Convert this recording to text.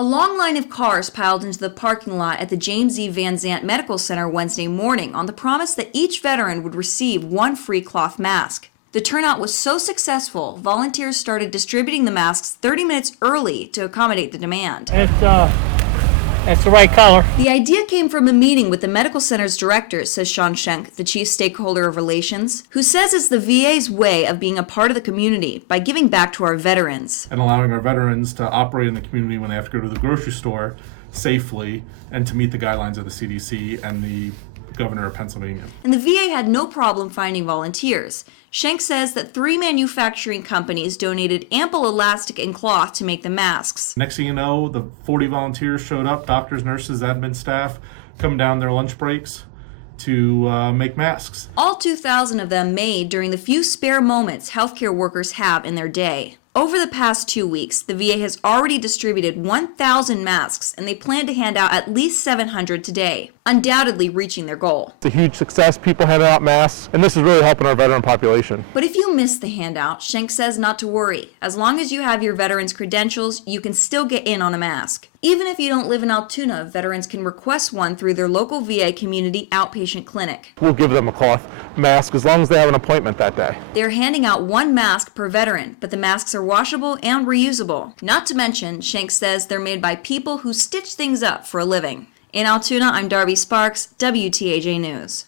A long line of cars piled into the parking lot at the James E. Van Zant Medical Center Wednesday morning on the promise that each veteran would receive one free cloth mask. The turnout was so successful, volunteers started distributing the masks 30 minutes early to accommodate the demand. That's the right color. The idea came from a meeting with the medical center's director, says Sean Schenk, the chief stakeholder of relations, who says it's the VA's way of being a part of the community by giving back to our veterans. And allowing our veterans to operate in the community when they have to go to the grocery store safely and to meet the guidelines of the CDC and the governor of Pennsylvania. And the VA had no problem finding volunteers. Schenk says that 3 manufacturing companies donated ample elastic and cloth to make the masks. Next thing you know, the 40 volunteers showed up, doctors, nurses, admin staff, come down their lunch breaks to make masks. All 2,000 of them made during the few spare moments healthcare workers have in their day. Over the past 2 weeks, the VA has already distributed 1,000 masks, and they plan to hand out at least 700 today, undoubtedly reaching their goal. It's a huge success. People handing out masks, and this is really helping our veteran population. But if you miss the handout, Schenk says not to worry. As long as you have your veterans' credentials, you can still get in on a mask. Even if you don't live in Altoona, veterans can request one through their local VA community outpatient clinic. We'll give them a cloth mask as long as they have an appointment that day. They're handing out 1 mask per veteran, but the masks are washable and reusable. Not to mention, Schenk says they're made by people who stitch things up for a living. In Altoona, I'm Darby Sparks, WTAJ News.